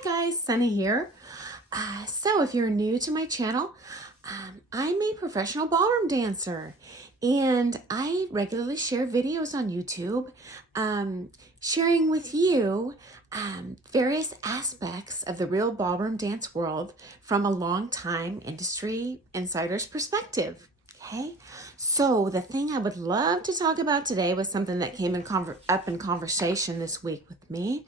Hi guys, Sunny here. So if you're new to my channel, I'm a professional ballroom dancer and I regularly share videos on YouTube sharing with you various aspects of the real ballroom dance world from a long-time industry insider's perspective. Okay, so the thing I would love to talk about today was something that came up in conversation this week with me.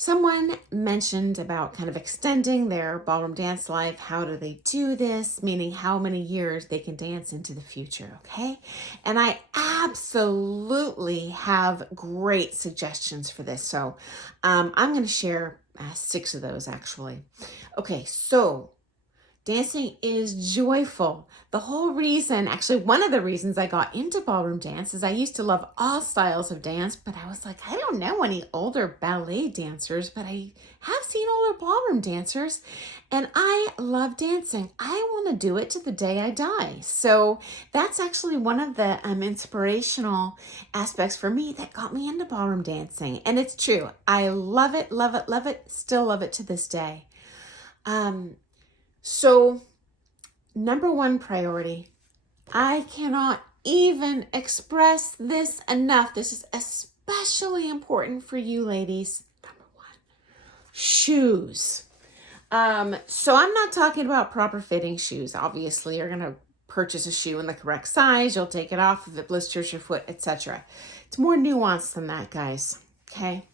Someone mentioned about kind of extending their ballroom dance life. How do they do this? Meaning how many years they can dance into the future, okay? And I absolutely have great suggestions for this. So I'm going to share 6 of those actually. Okay, so dancing is joyful. The whole reason, actually one of the reasons I got into ballroom dance is I used to love all styles of dance, but I was like, I don't know any older ballet dancers, but I have seen older ballroom dancers and I love dancing. I want to do it to the day I die. So that's actually one of the inspirational aspects for me that got me into ballroom dancing. And it's true. I love it, love it, love it. Still love it to this day. So, number one priority, I cannot even express this enough. This is especially important for you ladies. Number one, shoes. So I'm not talking about proper fitting shoes. Obviously, you're going to purchase a shoe in the correct size. You'll take it off if it blisters your foot, etc. It's more nuanced than that, guys. Okay,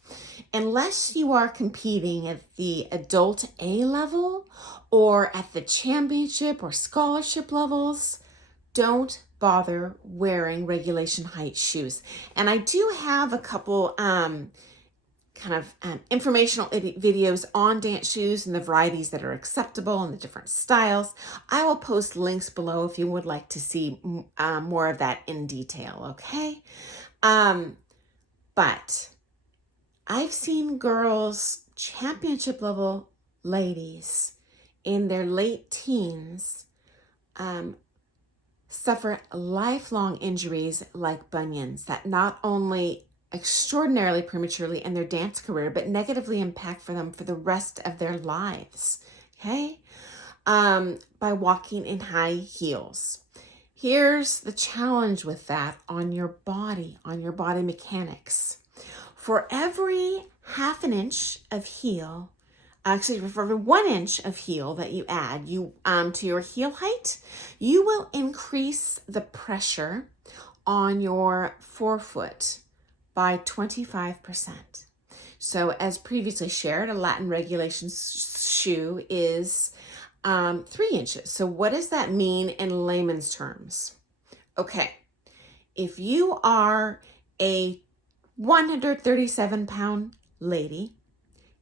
unless you are competing at the adult A level or at the championship or scholarship levels, don't bother wearing regulation height shoes. And I do have a couple informational videos on dance shoes and the varieties that are acceptable and the different styles. I will post links below if you would like to see more of that in detail, okay? But I've seen girls, championship level ladies in their late teens suffer lifelong injuries like bunions that not only extraordinarily prematurely end their dance career, but negatively impact for them for the rest of their lives, okay? By walking in high heels. Here's the challenge with that on your body mechanics. For every half an inch of heel, actually for every 1 inch of heel that you add to your heel height, you will increase the pressure on your forefoot by 25%. So as previously shared, a Latin regulation shoe is 3 inches. So what does that mean in layman's terms? Okay, if you are a 137-pound lady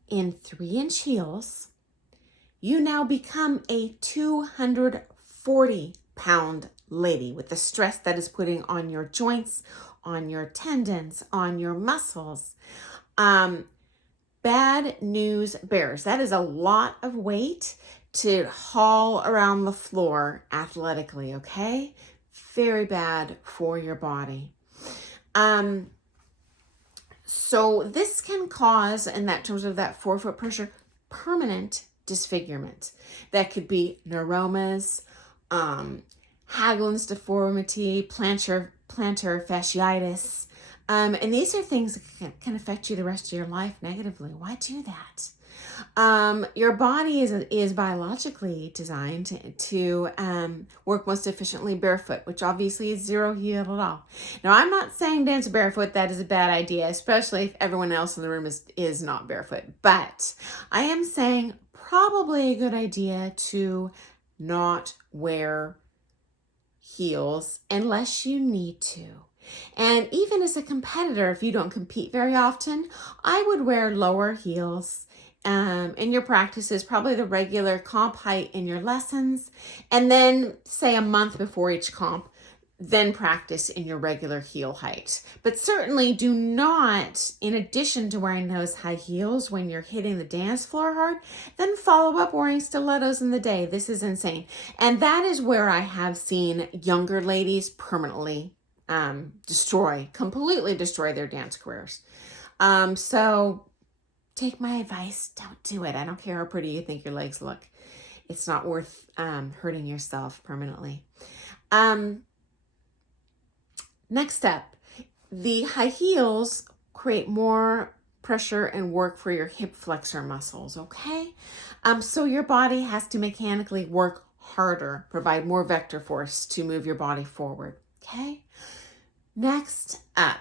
in 3-inch heels, you now become a 240-pound lady with the stress that is putting on your joints, on your tendons, on your muscles. Bad news bears. That is a lot of weight to haul around the floor athletically, okay? Very bad for your body. So this can cause, in that terms of that forefoot pressure, permanent disfigurement. That could be neuromas, Haglund's deformity, plantar fasciitis. And these are things that can affect you the rest of your life negatively. Why do that? Your body is biologically designed to work most efficiently barefoot, which obviously is zero heel at all. Now, I'm not saying dance barefoot. That is a bad idea, especially if everyone else in the room is not barefoot. But I am saying probably a good idea to not wear heels unless you need to. And even as a competitor, if you don't compete very often, I would wear lower heels in your practices, probably the regular comp height in your lessons, and then say a month before each comp, then practice in your regular heel height. But certainly do not, in addition to wearing those high heels when you're hitting the dance floor hard, then follow up wearing stilettos in the day. This is insane. And that is where I have seen younger ladies permanently completely destroy their dance careers. So take my advice. Don't do it. I don't care how pretty you think your legs look. It's not worth hurting yourself permanently. Next step, the high heels create more pressure and work for your hip flexor muscles, okay? So your body has to mechanically work harder, provide more vector force to move your body forward, okay? Next up,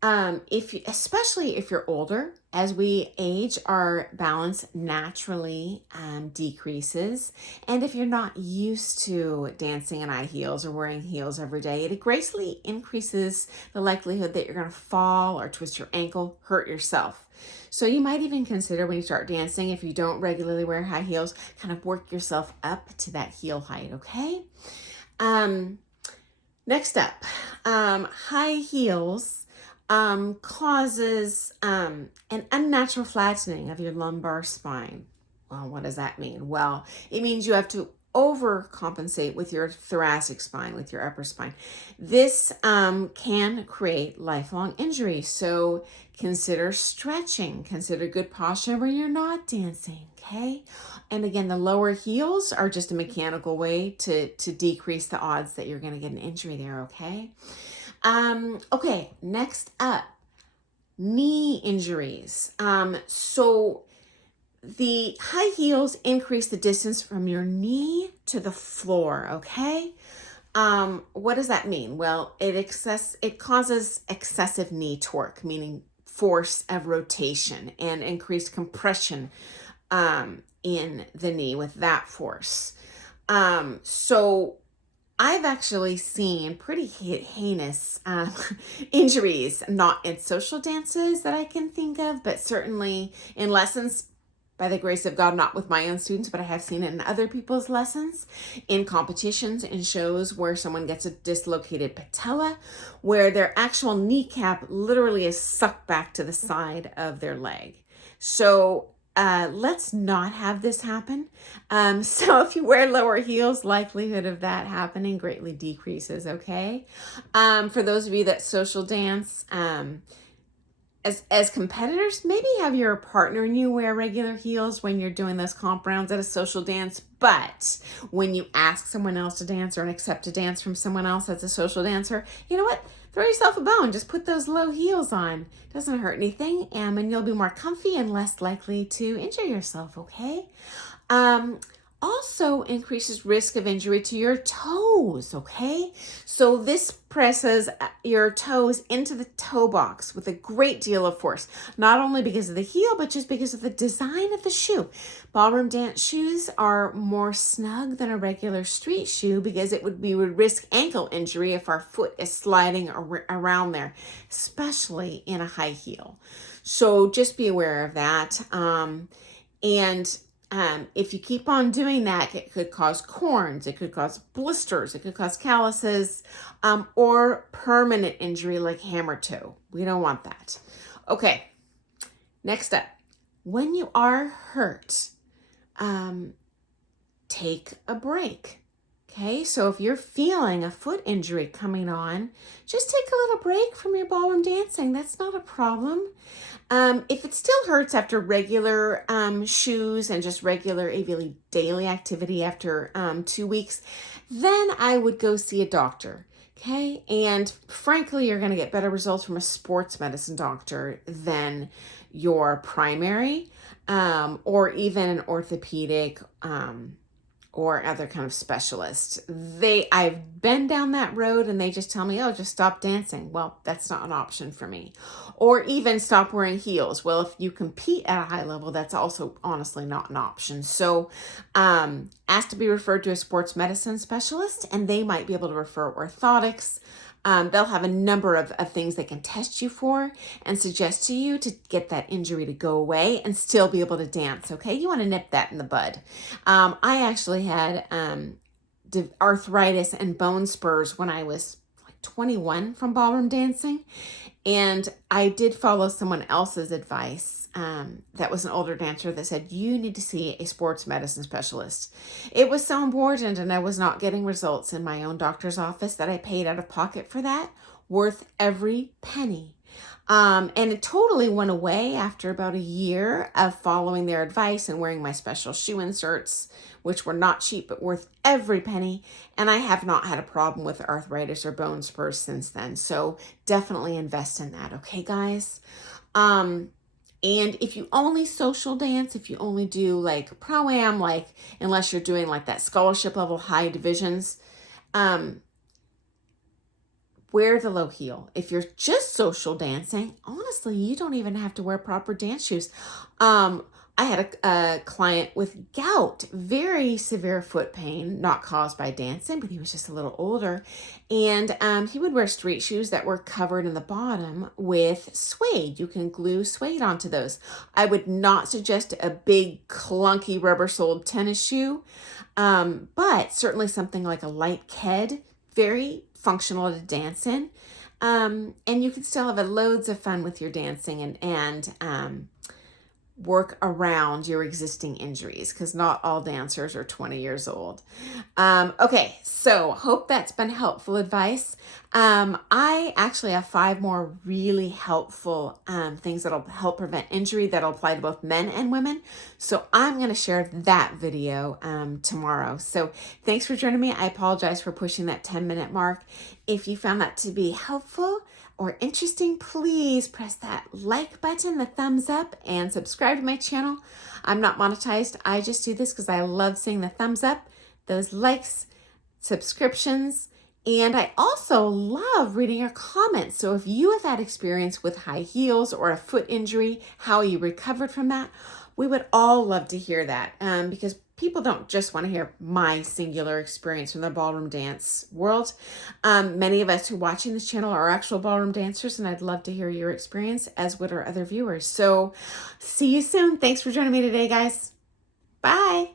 especially if you're older, as we age, our balance naturally decreases. And if you're not used to dancing in high heels or wearing heels every day, it greatly increases the likelihood that you're going to fall or twist your ankle, hurt yourself. So you might even consider, when you start dancing, if you don't regularly wear high heels, kind of work yourself up to that heel height, okay? Next up, high heels causes an unnatural flattening of your lumbar spine. Well, what does that mean? Well, it means you have to overcompensate with your thoracic spine, with your upper spine. This can create lifelong injury. So consider stretching, consider good posture when you're not dancing, okay? And again, the lower heels are just a mechanical way to decrease the odds that you're going to get an injury there, okay? Okay, next up, knee injuries. So the high heels increase the distance from your knee to the floor, okay? What does that mean? Well, it causes excessive knee torque, meaning force of rotation, and increased compression in the knee with that force. So I've actually seen pretty heinous injuries, not in social dances that I can think of, but certainly in lessons, by the grace of God, not with my own students, but I have seen it in other people's lessons, in competitions, in shows where someone gets a dislocated patella, where their actual kneecap literally is sucked back to the side of their leg. So let's not have this happen. So if you wear lower heels, likelihood of that happening greatly decreases, okay? For those of you that social dance, as competitors, maybe have your partner and you wear regular heels when you're doing those comp rounds at a social dance, but when you ask someone else to dance or accept a dance from someone else as a social dancer, you know what? Throw yourself a bone. Just put those low heels on. Doesn't hurt anything, and you'll be more comfy and less likely to injure yourself, okay? Also increases risk of injury to your toes, okay? So this presses your toes into the toe box with a great deal of force, not only because of the heel, but just because of the design of the shoe. Ballroom dance shoes are more snug than a regular street shoe because we would risk ankle injury if our foot is sliding around there, especially in a high heel. So just be aware of that. If you keep on doing that, it could cause corns, it could cause blisters, it could cause calluses, or permanent injury like hammer toe. We don't want that. Okay, next up, when you are hurt, take a break. Okay, so if you're feeling a foot injury coming on, just take a little break from your ballroom dancing. That's not a problem. If it still hurts after regular shoes and just regular daily activity after 2 weeks, then I would go see a doctor. Okay, and frankly, you're going to get better results from a sports medicine doctor than your primary or even an orthopedic or other kind of specialist. I've been down that road and they just tell me, oh, just stop dancing. Well, that's not an option for me. Or even stop wearing heels. Well, if you compete at a high level, that's also honestly not an option. So ask to be referred to a sports medicine specialist, and they might be able to refer orthotics. They'll have a number of things they can test you for and suggest to you to get that injury to go away and still be able to dance, okay? You want to nip that in the bud. I actually had arthritis and bone spurs when I was like 21 from ballroom dancing, and I did follow someone else's advice that was an older dancer that said, you need to see a sports medicine specialist. It was so important, and I was not getting results in my own doctor's office that I paid out of pocket for that, worth every penny. And it totally went away after about a year of following their advice and wearing my special shoe inserts, which were not cheap but worth every penny. And I have not had a problem with arthritis or bone spurs since then. So definitely invest in that. Okay, guys? And if you only social dance, if you only do like pro-am, like unless you're doing like that scholarship level high divisions, wear the low heel. If you're just social dancing, honestly, you don't even have to wear proper dance shoes. I had a client with gout, very severe foot pain, not caused by dancing, but he was just a little older. And he would wear street shoes that were covered in the bottom with suede. You can glue suede onto those. I would not suggest a big, clunky, rubber-soled tennis shoe, but certainly something like a light ked, very functional to dance in. And you can still have loads of fun with your dancing and work around your existing injuries, because not all dancers are 20 years old. Okay, so hope that's been helpful advice. I actually have 5 more really helpful things that'll help prevent injury that'll apply to both men and women. So I'm going to share that video tomorrow. So thanks for joining me. I apologize for pushing that 10-minute mark. If you found that to be helpful or interesting, please press that like button, the thumbs up, and subscribe to my channel. I'm not monetized. I just do this because I love seeing the thumbs up, those likes, subscriptions, and I also love reading your comments. So if you have had experience with high heels or a foot injury, how you recovered from that, we would all love to hear that, because people don't just want to hear my singular experience from the ballroom dance world. Many of us who are watching this channel are actual ballroom dancers, and I'd love to hear your experience, as would our other viewers. So see you soon. Thanks for joining me today, guys. Bye.